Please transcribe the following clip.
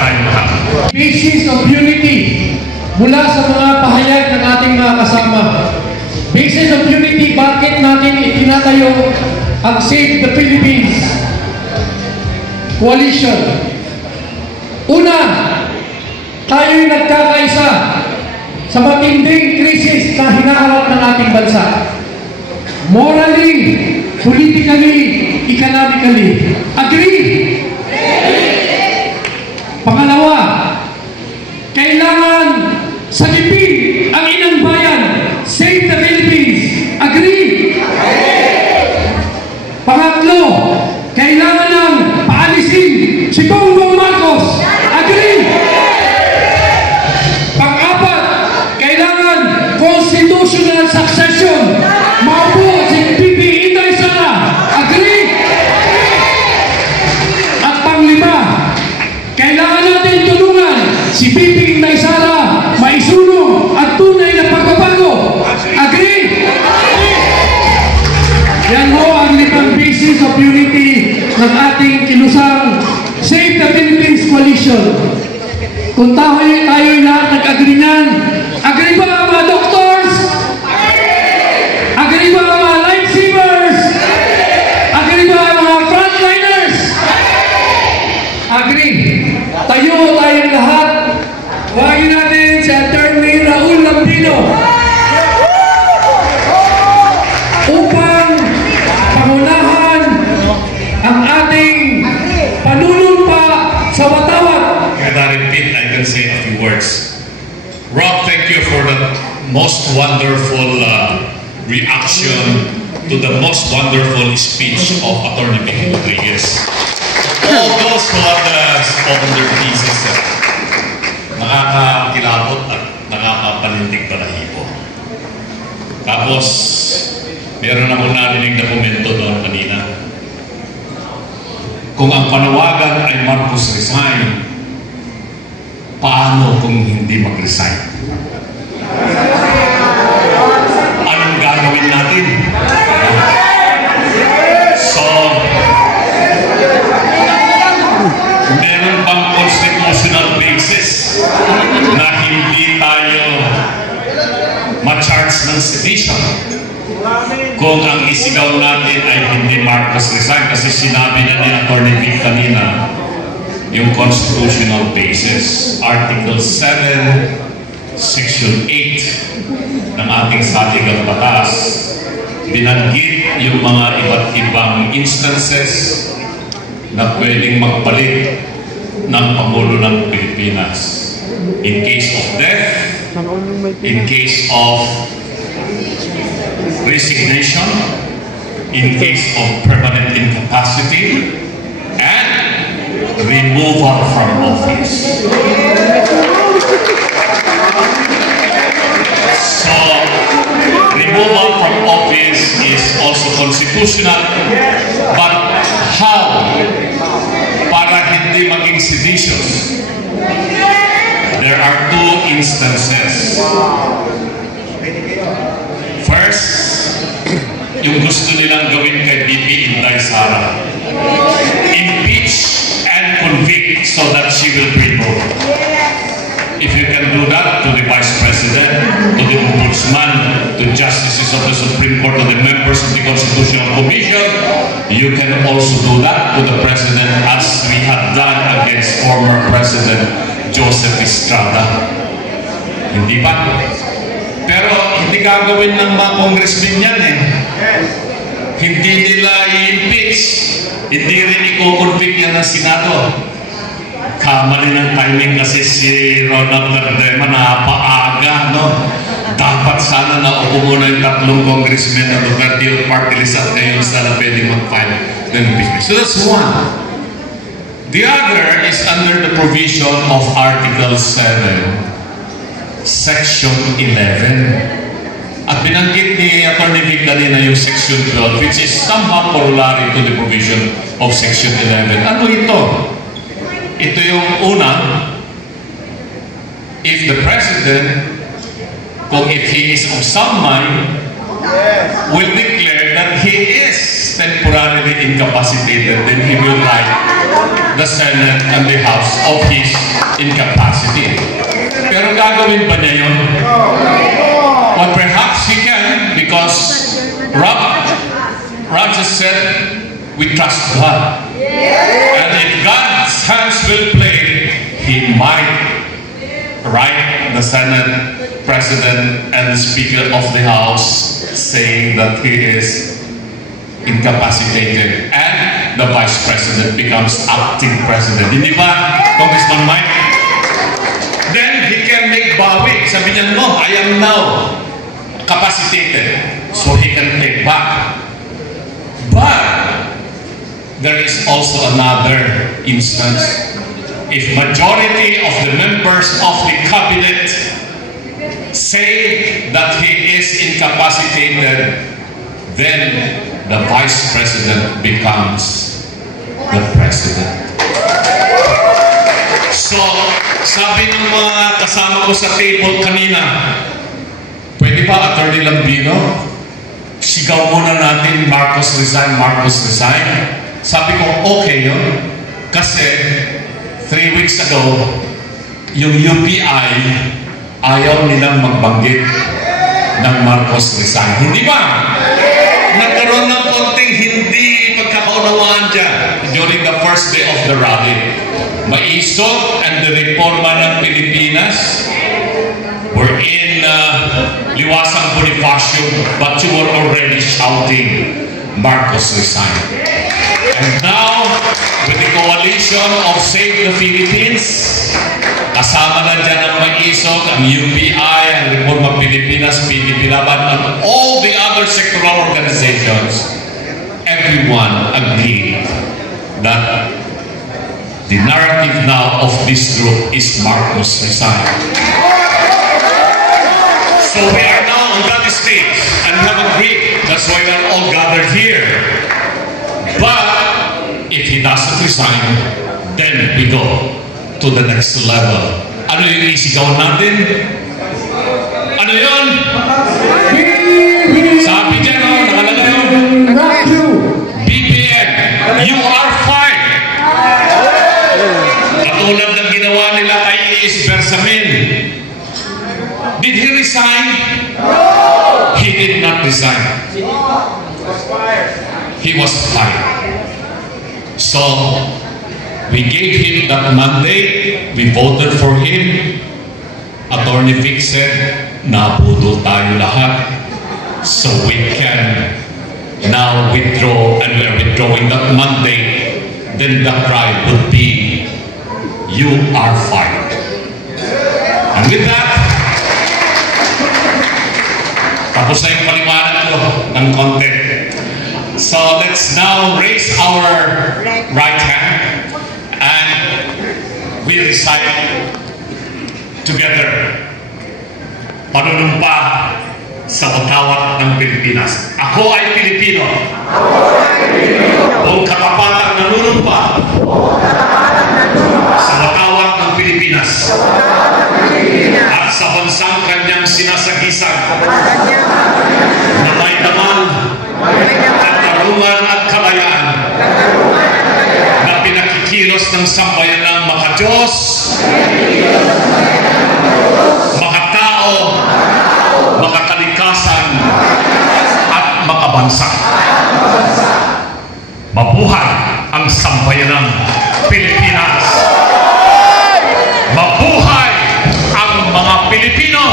time to come. Basis of unity mula sa mga pahayag ng ating mga kasama. Basis of unity, bakit natin itinatayo ang Save the Philippines Coalition? Una, tayo'y nagkakaisa sa matinding krisis na hinaharap ng ating bansa. Morally, politically, economically. Agree? Pangalawa, kailangan sagipin ang inang bayan. Save the Philippines. Agree? Pangatlo, kailangan ng paalisin si Bongbong Marcos. Agree? Pang-apat, kailangan constitutional succession. Maupo si PP Inday Sara. Agree? At panglima, kailangan natin tulungan si PP Inday Sara maisulong at tunay na pagbabago. Agree? Yan ho ang limang basis of unity ng ating kinusang Save the Philippines Coalition. Kung tayo'y lahat nag-agree niyan, agree ba ang mga doctors? Agree ba ang mga lifesavers? Agree ba ang mga frontliners? Agree. Tayo tayong lahat. Huwagin natin si Attorney Raul Lambino upang pangunahan ang ating panunumpa sa watawat. If I repeat, I can say a few words. Rob, thank you for the most wonderful reaction to the most wonderful speech of Attorney Vicky Rodriguez. All those who have spoken their pieces, nakakakilabot at nakakapanindig balahibo. Tapos, meron akong narinig na komento doon kanina. Kung ang panawagan ay Marcos resign, paano kung hindi mag-resign? Anong gagawin natin? So, meron bang constitutional basis na hindi tayo ma-charge ng sedition kung ang isigaw natin ay hindi Marcos resign? Kasi sinabi na ni Attorney Vic kanina yung constitutional basis, Article 7, Section 8 ng ating saligang batas, binanggit yung mga iba't ibang instances na pwedeng magpalit ng Pangulo ng Pilipinas. In case of death, in case of resignation, in case of permanent incapacity, and removal from office. So, removal from office is also constitutional, but how? Para hindi maging seditious. There are two instances. First, yung gusto nilang gawin kay BP Inday Sara. Impeach and convict so that she will be removed. If you can do that to the Vice President, to the Ombudsman, to Justices of the Supreme Court, to the members of the Constitutional Commission, you can also do that to the President as we have done against former President Joseph Estrada. Hindi ba? Pero hindi gagawin ng mga congressmen yan eh. Hindi nila i-impeach. Hindi rin i-convict yan ng Senado. Kamali ng timing kasi si Ronald Verdema napaaga, no? Dapat sana naupo muna yung tatlong congressmen na Duterte yung party list at ngayon sana pwedeng mag-file ng impeachment. So that's one. The other is under the provision of Article 7, Section 11. At binanggit ni Attorney Vic kanina yung Section 12, which is somehow corollary to the provision of Section 11. Ano ito? Ito yung una, if the President, kung if he is of sound mind, will declare that he is temporarily incapacitated, then he will write the Senate and the House of his incapacity. Pero gagawin ba niya yun? Or perhaps he can, because Rob just said, we trust God. And if God's hands will play, he might write the Senate President and the Speaker of the House saying that he is incapacitated, and the Vice President becomes acting President. Hindi ba, Congressman Mike? Then he can make bawi. Sabi niya, no, I am now capacitated, so he can take back. But there is also another instance. If majority of the members of the cabinet say that he is incapacitated, then the Vice President becomes the President. So, sabi ng mga kasama ko sa table kanina, pwede ba, Attorney Lambino, sigaw muna natin, Marcos resign, Marcos resign. Sabi ko, okay yun. Kasi, 3 weeks ago, yung UPI, ayaw nilang magbanggit ng Marcos resign. Hindi ba? Nagkaroon ng konting hindi pagkakaunawaan dyan during the first day of the rally. Maisog and the reforma ng Pilipinas were in Liwasang Bonifacio, but you were already shouting, Marcos resign. And now, with the coalition of Save the Philippines, kasama na dyan ang Maisog, ang UPI, ang Reforma Pilipinas, PDP Laban, and all the other sectoral organizations, everyone agreed that the narrative now of this group is Marcos resign. So we are now on that stage and have agreed. That's why we are all gathered here. But if he doesn't resign, then we go to the next level. Ano yung isigaw natin? Ano yun? Sabi dyan, nakalagay yun. BBM, you are fired. Katulad ng ginawa nila kay Iis Bersamin. Did he resign? No! He did not resign. He was fired. So, we gave him that mandate. We voted for him. Attorney Vic said, nabudol tayo lahat. So we can now withdraw, and we are withdrawing that mandate. Then the cry would be, you are fired. And with that, tapos na yung paliwanag ko ng konti. So let's now raise our right hand and we recite together. Panunumpa sa watawat ng Pilipinas. Ako ay Pilipino. Buong katapatang nanunumpa sa watawat ng Pilipinas. At sa bansang kanyang sinasagisag na may daman at tarungan at kalayaan na pinakikilos ng sambayan ng makadiyos, makatao, makakalikasan at makabansa. Mabuhay ang sambayan ng Pilipinas. Mabuhay ang mga Pilipino.